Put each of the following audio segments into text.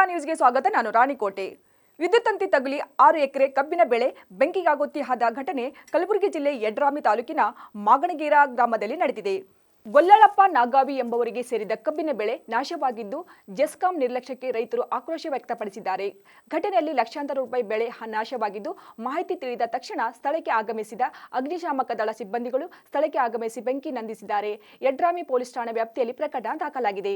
ಕರ್ನಾಟಕ ನ್ಯೂಸ್ಗೆ ಸ್ವಾಗತ. ನಾನು ರಾಣಿಕೋಟೆ. ವಿದ್ಯುತ್ ತಂತಿ ತಗುಲಿ 6 ಎಕರೆ ಕಬ್ಬಿನ ಬೆಳೆ ಬೆಂಕಿಗಾಗುತ್ತಿಯಾದ ಘಟನೆ ಕಲಬುರಗಿ ಜಿಲ್ಲೆ ಯಡ್ರಾಮಿ ತಾಲೂಕಿನ ಮಾಗಣಗೇರ ಗ್ರಾಮದಲ್ಲಿ ನಡೆದಿದೆ. ಗೊಲ್ಲಳಪ್ಪ ನಾಗಾವಿ ಎಂಬವರಿಗೆ ಸೇರಿದ ಕಬ್ಬಿನ ಬೆಳೆ ನಾಶವಾಗಿದ್ದು ಜೆಸ್ಕಾಂ ನಿರ್ಲಕ್ಷ್ಯಕ್ಕೆ ರೈತರು ಆಕ್ರೋಶ ವ್ಯಕ್ತಪಡಿಸಿದ್ದಾರೆ. ಘಟನೆಯಲ್ಲಿ ಲಕ್ಷಾಂತರ ರೂಪಾಯಿ ಬೆಳೆ ನಾಶವಾಗಿದ್ದು ಮಾಹಿತಿ ತಿಳಿದ ತಕ್ಷಣ ಸ್ಥಳಕ್ಕೆ ಆಗಮಿಸಿದ ಅಗ್ನಿಶಾಮಕ ದಳ ಸಿಬ್ಬಂದಿಗಳು ಸ್ಥಳಕ್ಕೆ ಆಗಮಿಸಿ ಬೆಂಕಿ ನಂದಿಸಿದ್ದಾರೆ. ಯಡ್ರಾಮಿ ಪೊಲೀಸ್ ಠಾಣೆ ವ್ಯಾಪ್ತಿಯಲ್ಲಿ ಪ್ರಕರಣ ದಾಖಲಾಗಿದೆ.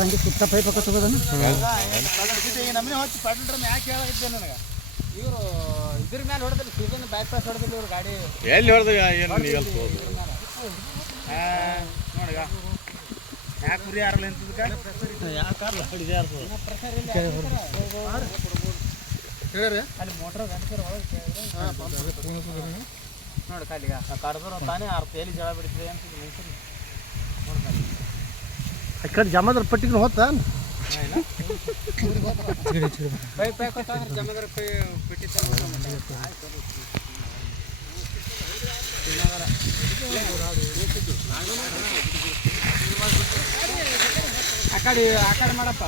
ಹಂಗೆ ಸುತ್ತ ಪೈಪ್ ಹಾಕೋದನ್ನು ನಮ್ಮನೆ ಹೊತ್ತು ಪೆಟ್ರೋಲ್ ಡ್ರಮ್ ಯಾಕೆ ಹೇಳಿದ್ದೆ ನನಗೆ ಇವರು ಇದ್ರ ಮೇಲೆ ಹೊಡೆದಿಲ್ಲ ಸೀಸನ್ ಬ್ಯಾಕ್ ಪಾಸ್ ಹೊಡೆದಿಲ್ಲ ಇವ್ರು ಗಾಡಿ ಎಲ್ಲಿ ಹೊಡೆದ ಏನು ನೋಡಿಗ ಯಾಕೆ ಕುರಿ ಯಾರಲ್ಲ ಅಂತದಕ್ಕೆ ಅಲ್ಲಿ ಮೋಟ್ರ್ ಗಂಟೆ ನೋಡಿ ಕಾಲಿಗ ಕರೆದ್ರು ತಾನೇ ಅರ್ಥ ಎಲ್ಲಿ ಜಳ ಬಿಡ್ತದೆ ಅಂತ ಮೈಸೂರು ನೋಡ್ಕಾಲಿ ಆ ಕಡೆ ಜಮಾದಾರ ಪಟ್ಟಿಗೆ ಹೋತಾ ಪೈಪ್ ಹಾಕೋತಾದ್ರೆ ಜಮಾದಾರ ಪೆಟ್ಟಿ ಆ ಕಡೆ ಮಾಡಪ್ಪ